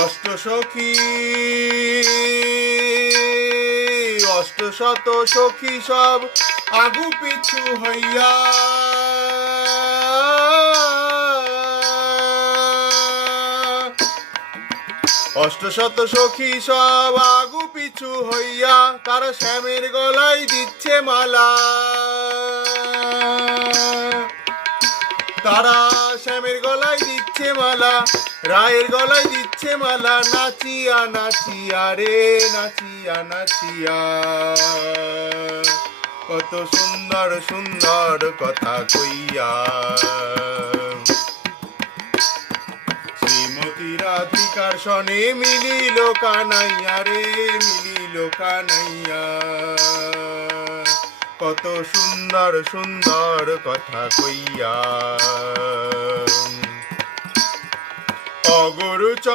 অষ্ট সখী অষ্ট শত সখী সব আগু পিছু হইয়া। অষ্ট শত সখী সব আগু পিছু হইয়া, তারা শ্যামের গলায় দিচ্ছে মালা। তারা শ্যামের গলায় দিচ্ছে মালা, রায়ের গলায় দিচ্ছে মালা, নাচিয়া নাচিয়া রে, নাচিয়া নাচিয়া। কত সুন্দর সুন্দর কথা কইয়া। শ্রীমতী রাধিকার সনে মিলিল কানাইয়া রে, মিলিল কানাইয়া। কত সুন্দর সুন্দর কথা কইয়া। অগরু